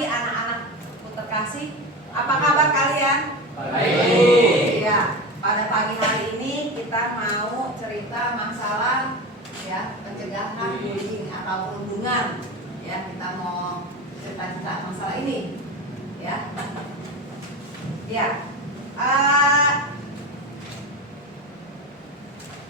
pagi anak-anak terkasih. Apa kabar kalian? Baik. Ya, pada pagi hari ini kita mau cerita masalah ya pencegahan bullying atau perundungan. Ya, kita mau cerita masalah ini. Ya. Ya.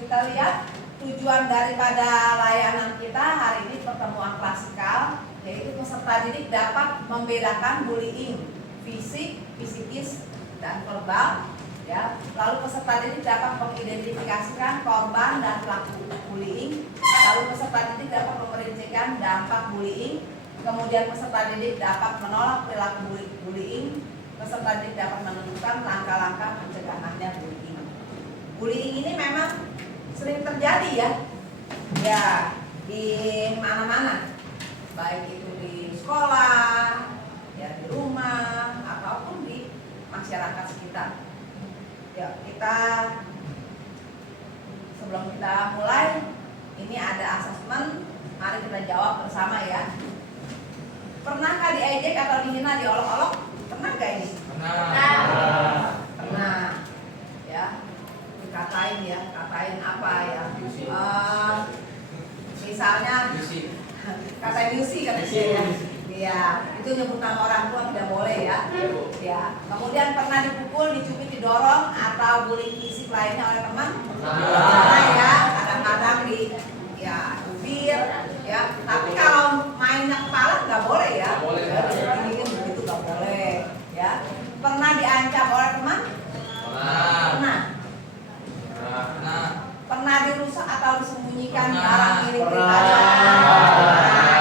Kita lihat tujuan daripada layanan kita hari ini pertemuan klasikal, yaitu peserta didik dapat membedakan bullying fisik, psikis, dan verbal. Ya, lalu peserta didik dapat mengidentifikasikan korban dan pelaku bullying. Lalu peserta didik dapat memperincikan dampak bullying. Kemudian peserta didik dapat menolak perilaku bullying. Peserta didik dapat menentukan langkah-langkah pencegahannya bullying. Bullying ini memang sering terjadi ya di mana-mana, baik itu di sekolah, ya di rumah, ataupun di masyarakat sekitar. Ya, kita sebelum kita mulai, ini ada asesmen, mari kita jawab bersama ya. Pernahkah diejek atau dihina, diolok-olok? Pernah gak ini? Pernah. Ya, dikatain ya, katain apa ya? Misalnya katain Yusi katanya ya. Iya, itu nyebut nama orang tua tidak boleh ya. Ya, kemudian pernah dipukul, dicubit, didorong atau bullying fisik lainnya oleh teman? Pernah ya, kadang-kadang di ya cubit ya. Tapi kalau mainnya kepala nggak boleh ya. Ini begitu nggak boleh ya. Pernah diancam oleh teman? Pernah. Pernah dirusak atau disembunyikan barang milik pribadi?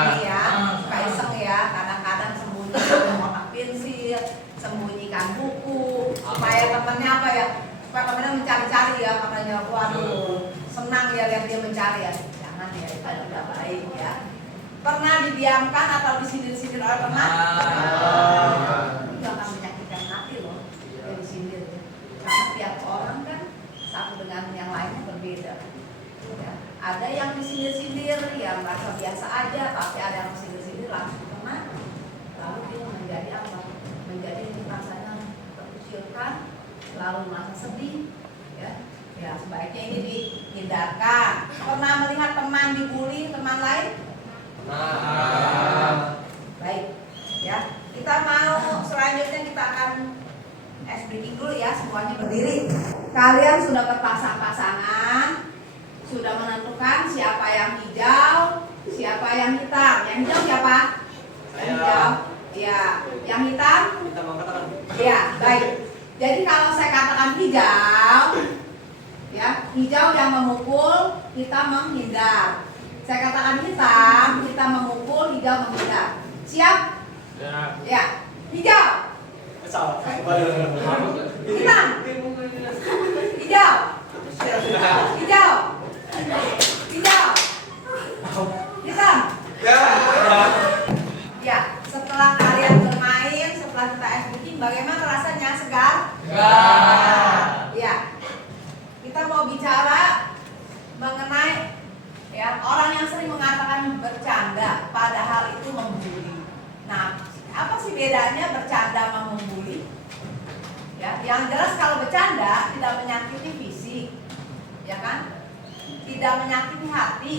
Ini ya, suka iseng ya, kadang-kadang sembunyikan kotak pensil, sembunyikan buku, supaya temennya apa ya? Supaya temennya mencari-cari ya, katanya waduh, senang ya lihat dia mencari ya. Jangan ya, itu tidak baik ya. Pernah didiamkan atau disindir-sindir oleh teman? Itu akan menyakitkan hati loh, ya disindir. Karena tiap orang kan satu dengan yang lainnya berbeda. Ya, ada yang disindir-sindir, yang merasa biasa aja, tapi ada yang disindir-sindir langsung kena, lalu dia menjadi apa? Menjadi rasanya terkucilkan, lalu merasa sedih. Ya, sebaiknya ini dihindarkan. Pernah melihat teman dibully teman lain? Baik, ya. Kita mau selanjutnya kita akan breaking dulu ya, semuanya berdiri. Kalian sudah berpasang-pasangan, sudah menentukan siapa yang hijau, siapa yang hitam. Yang hijau siapa? Yang hijau. Ya, yang hitam? Ya, baik. Jadi kalau saya katakan hijau, ya, hijau yang memukul, kita menghindar. Saya katakan hitam, kita memukul, hijau menghindar. Siap? Ya, hijau. Hitam. Hijau. Hijau. Hijau. Hitam. Ya, setelah kalian bermain, setelah kita exhibiting, bagaimana rasanya? Segar? Ya. Kita mau bicara mengenai ya orang yang sering mengatakan bercanda, padahal itu membuli. Nah, apa sih bedanya bercanda sama membuli? Ya, yang jelas kalau bercanda tidak menyakiti fisik, ya kan? Tidak menyakiti hati,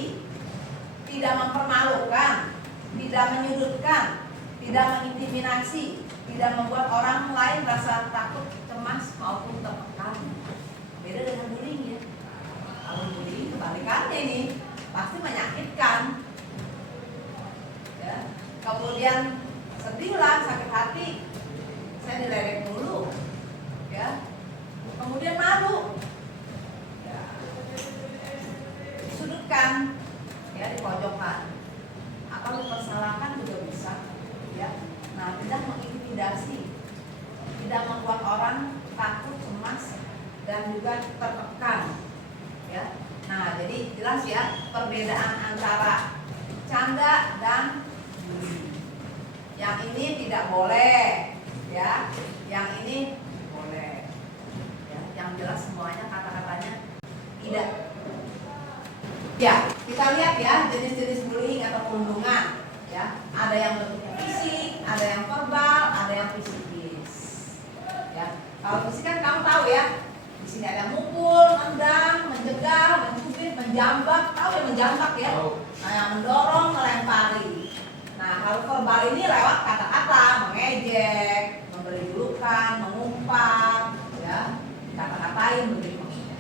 tidak mempermalukan, tidak menyudutkan, tidak mengintimidasi, tidak membuat orang lain merasa takut, cemas maupun tertekan. Beda dengan bullying ya. Kalau bullying kebalikannya ini pasti menyakitkan. Ya. Kemudian sedih lah, sakit hati, saya diledek dulu, ya. Kemudian malu, ya. Disudutkan, ya, dipojokkan, atau dipersalahkan juga bisa, ya. Nah, tidak mengintimidasi, tidak membuat orang takut, cemas, dan juga tertekan, ya. Nah, jadi jelas ya perbedaan antara canda dan bullying. Yang ini tidak boleh, ya. Yang ini boleh. Ya, yang jelas semuanya kata-katanya tidak. Ya, kita lihat ya jenis-jenis bullying atau perundungan. Ya, ada yang bentuknya fisik, ada yang menjambak, tahu ya menjambak ya? Nah, yang mendorong, melempari. Nah, kalau verbal ini lewat kata-kata, mengejek, memberi julukan, mengumpat, ya, kata-katain begitu maksudnya.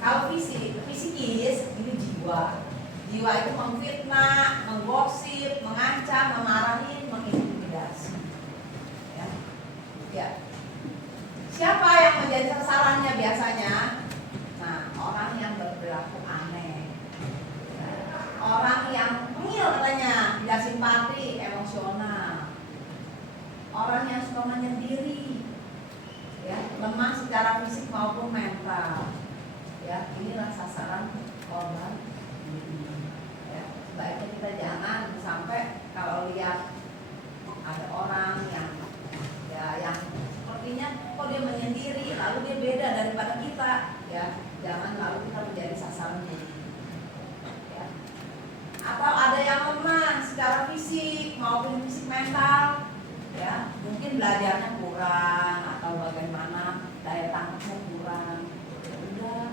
Kalau fisikis ini jiwa. Jiwa itu memfitnah, menggosip, mengancam, memarahi, mengintimidasi. Ya. Ya. Siapa yang menjadi sasarannya biasanya? Nah, orang yang berperilaku aneh, ya. Orang yang tengil katanya, tidak simpati, emosional, orang yang suka menyendiri, ya, lemah secara fisik maupun mental, ya, inilah sasaran korban. Ya, sebaiknya kita jangan sampai kalau lihat ada orang yang sepertinya kok dia menyendiri, lalu dia beda daripada kita, ya, jangan lalu kita menjadi sasaran ya. Atau ada yang lemah secara fisik maupun fisik mental, ya, mungkin belajarnya kurang atau bagaimana daya tangkapnya kurang, ya udah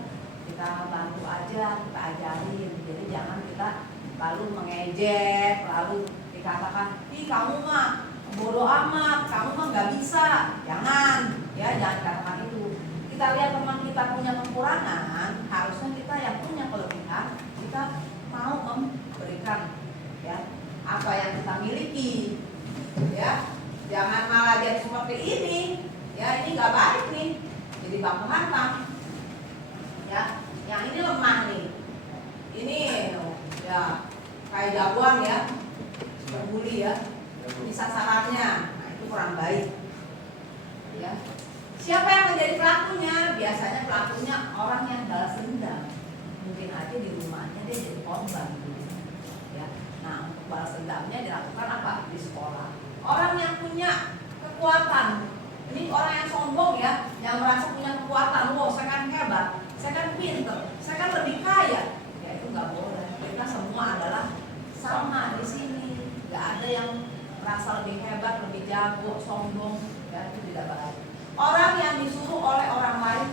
kita bantu aja, kita ajarin. Jadi jangan kita lalu mengejek, lalu dikatakan, ih kamu mah bodoh amat, kamu mah nggak bisa. Jangan, ya, jangan katakan itu. Kita lihat teman kita punya kekurangan, harusnya kita yang punya kelebihan kita mau memberikan, ya, apa yang kita miliki, ya. Jangan malah jadi seperti ini, ya, ini nggak baik nih, jadi baku hantam, ya. Yang ini lemah nih, ini, ya, kayak jagoan ya, berbuli ya. Di sasarannya, nah itu kurang baik, ya. Siapa yang menjadi pelakunya? Biasanya pelakunya orang yang balas dendam. Mungkin aja di rumahnya dia jadi korban, ya. Nah, untuk balas dendamnya dilakukan apa? Di sekolah. Orang yang punya kekuatan, ini orang yang sombong ya, yang merasa punya kekuatan, wow saya kan hebat, saya kan pinter, saya kan lebih kaya, ya itu nggak boleh. Kita semua adalah sama di sini, nggak ada yang merasa lebih hebat, lebih jago, sombong, ya itu tidak baik. Orang yang disuruh oleh orang lain,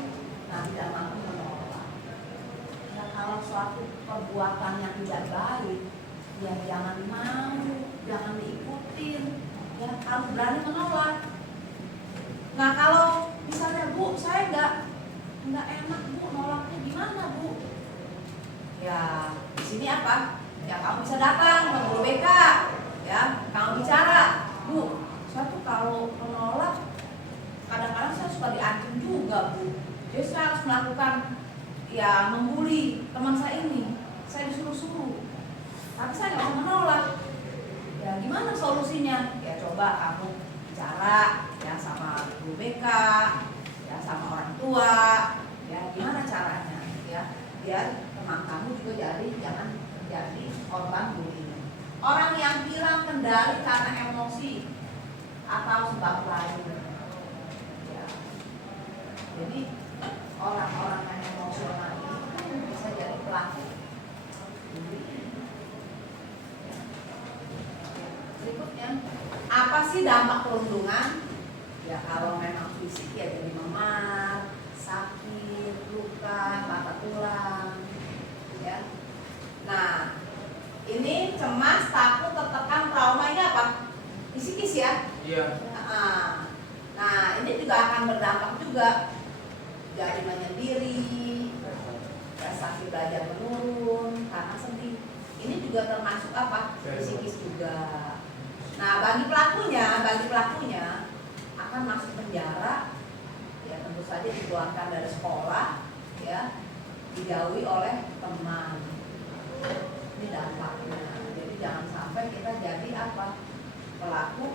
nah tidak mampu menolak. Nah, kalau suatu perbuatan yang tidak baik, ya jangan mau, jangan diikutin, ya harus berani menolak. Nah kalau misalnya Bu, saya nggak enak Bu, nolaknya gimana Bu? Ya di sini apa? Ya kamu bisa datang ke guru BK. Ya, kamu bicara, Bu, saya tuh kalau menolak kadang-kadang saya suka diancam juga Bu. Jadi saya harus melakukan, ya, membuli teman saya ini. Saya disuruh-suruh, tapi saya nggak mau menolak. Ya gimana solusinya? Ya coba kamu bicara, ya, sama guru BK, ya, sama orang tua, ya gimana caranya, ya, biar teman kamu juga jangan jadi korban bullying. Orang yang hilang kendali karena emosi atau sebab lain, ya. Jadi orang-orang yang emosional ini bisa jadi pelaku. Berikutnya, apa sih dampak perundungan? Ya kalau memang fisik ya jadi memar, sakit, luka, patah tulang, ya. Nah, ini cemas, takut, tertekan, trauma ini apa? Psikis ya? Iya. Nah, ini juga akan berdampak juga. Jadi menyendiri, prestasi belajar menurun karena sedih. Ini juga termasuk apa? Psikis juga. Nah, bagi pelakunya akan masuk penjara, ya tentu saja dikeluarkan dari sekolah, ya, dijauhi oleh teman. Ini dampaknya. Jadi jangan sampai kita jadi apa? Pelaku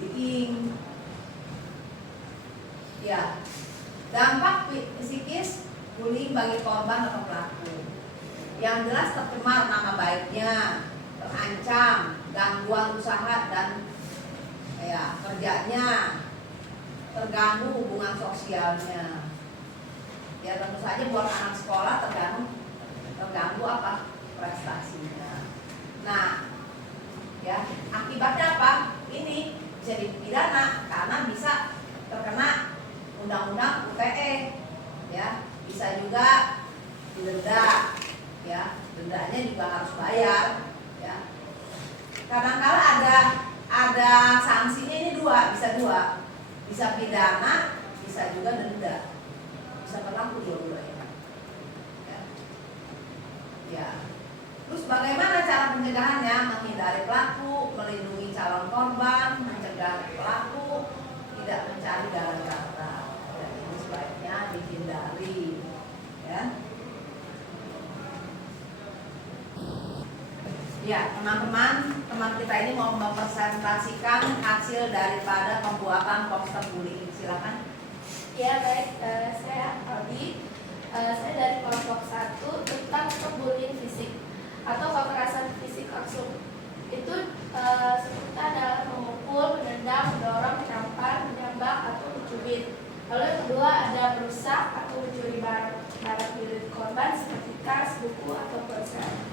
bullying. Ya, dampak psikis bullying bagi korban atau pelaku. Yang jelas tercemar nama baiknya, terancam, gangguan usaha dan, ya, kerjanya, terganggu hubungan sosialnya. Ya tentu saja buat anak sekolah terganggu apa? Prestasinya. Nah, ya akibatnya apa? Ini bisa dipidana karena bisa terkena undang-undang UTE, ya, bisa juga didenda, ya, dendanya juga harus bayar, ya. Kadang-kala ada sanksinya ini dua, bisa pidana, bisa juga denda, bisa berlaku dua-duanya. Ya. Ya. Terus bagaimana cara pencegahannya? Menghindari pelaku, melindungi calon korban, mencegah pelaku, tidak mencari dalam kata. Dan ini sebaiknya dihindari. Ya. Ya, teman kita ini mau mempresentasikan hasil daripada pembuatan poster bullying. Silakan. Ya baik, saya Aldi. Saya dari kelompok 1 tentang bullying fisik atau kekerasan fisik langsung. Itu sebutnya adalah memukul, menendang, mendorong, menampar, menyambar atau mencubit. Lalu yang kedua ada merusak atau mencuri barang milik korban seperti tas, buku atau ponsel.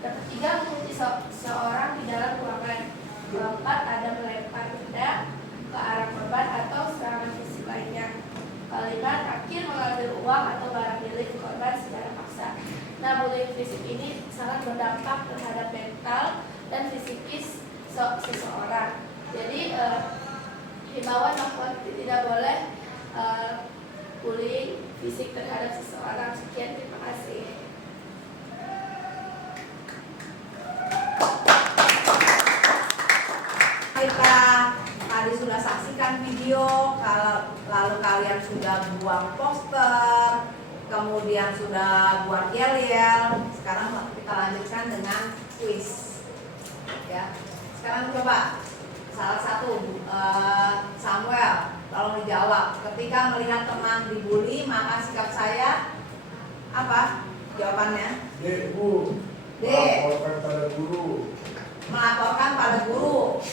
Yang ketiga mengunci seorang di dalam ruangan. Keempat ada melempar benda ke arah korban atau serangan fisik lainnya. Kelima terakhir mengambil uang atau barang milik korban secara paksa. Nah, bullying fisik ini sangat berdampak terhadap mental dan fisikis seseorang. Jadi himbauan bahwa tidak boleh bullying fisik terhadap seseorang. Sekian, terima kasih. Kita tadi sudah saksikan video, lalu kalian sudah buang poster, kemudian sudah buat yel-yel. Sekarang kita lanjutkan dengan quiz. Ya, sekarang coba salah satu Samuel, tolong dijawab. Ketika melihat teman dibully, maka sikap saya apa? Jawabannya? D, Bu. D. Melaporkan pada guru. Melaporkan pada guru.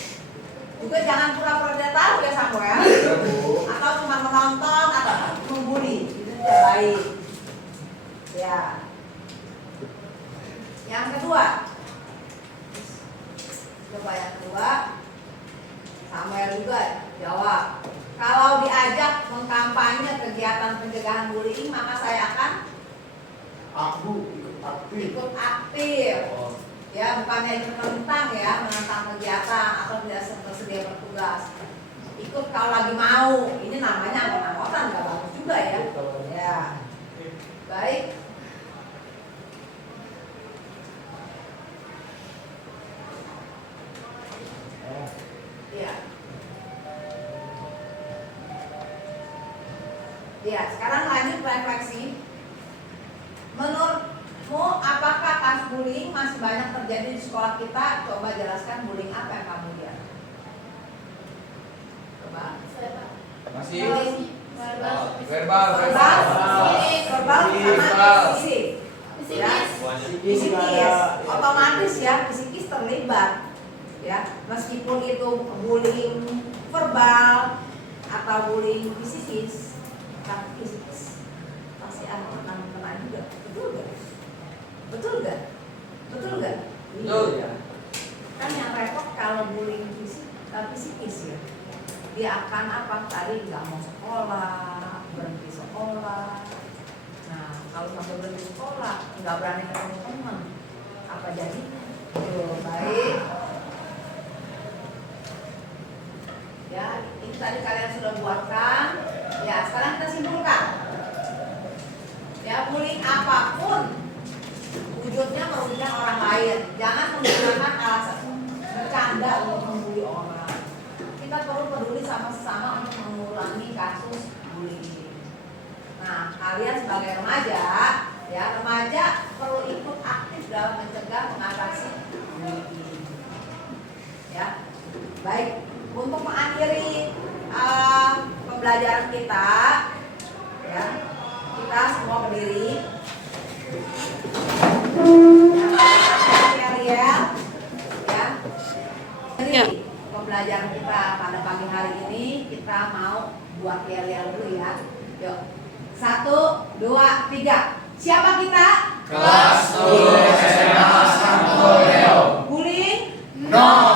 Juga jangan pura-pura tidak tahu ya Samuel. Ya, Bu. Atau cuma menonton atau membuli, itu tidak baik. Ya. Yang kedua, coba yang kedua, Samuel juga jawab. Kalau diajak mengkampanye kegiatan pencegahan bullying, maka saya akan Ikut aktif. ikut aktif. Ya, bukannya ikut menentang ya, menentang kegiatan atau tidak bersedia bertugas. Ikut kalau lagi mau. Ini namanya anggot-anggotan, nggak bagus juga ya. Ya. Baik. Ya. Ya, sekarang lanjut refleksi. Menurutmu apakah kasus bullying masih banyak terjadi di sekolah kita? Coba jelaskan bullying apa yang kamu lihat. Coba. Saya Pak. Masih Verbal. verbal. Verbal sama fisik. Ya. Fisikis. Fisikis, otomatis ya, fisikis terlibat. Ya, meskipun itu bullying verbal atau bullying fisikis, tapi fisikis pasti ada kena juga. Betul gak? Betul gak? Betul gak? Betul. Kan yang repot kalau bullying fisikis ya, dia akan apa? Tadi nggak mau sekolah, berhenti sekolah. Nah, kalau sampai berhenti sekolah, nggak berani ketemu teman, apa jadinya? Baik. Ya, ini tadi kalian sudah buatkan. Ya, sekarang kita simpulkan. Ya, bullying apapun wujudnya merugikan orang lain. Jangan menggunakan alasan bercanda untuk membuli orang. Kita perlu peduli sama sesama untuk mengurangi kasus bullying. Nah, kalian sebagai remaja, ya remaja perlu ikut aktif dalam mencegah mengatasi bullying. Ya, baik. Untuk mengakhiri pembelajaran kita, ya kita semua berdiri. Ya. Jadi pembelajaran kita pada pagi hari ini kita mau buat yel-yel dulu ya. Yuk, 1, 2, 3. Siapa kita? Kelas 10 SMA Santo Leo. Bullying? No.